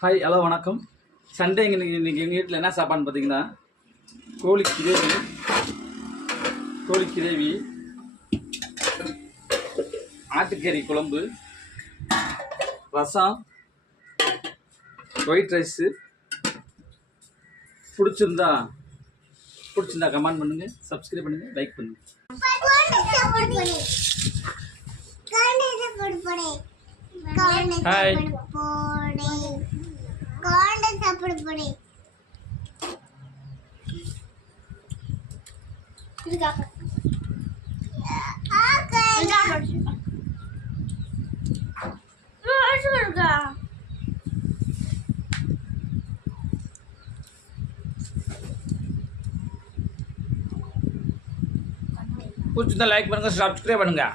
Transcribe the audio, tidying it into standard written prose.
Hi hello வணக்கம். Sunday இன்னைக்கு எங்கள் வீட்டில் என்ன சாப்பாடுன்னு பார்த்தீங்கன்னா கோழி கிரேவி, ஆட்டுக்கறி குழம்பு, ரசம், ஒயிட் ரைஸு. பிடிச்சிருந்தா கமெண்ட் பண்ணுங்கள், சப்ஸ்கிரைப் பண்ணுங்கள், லைக் பண்ணுங்கள். ஹாய் பிடிச்சிருந்தா லைக் பண்ணுங்கள், சப்ஸ்கிரைப் பண்ணுங்கள்.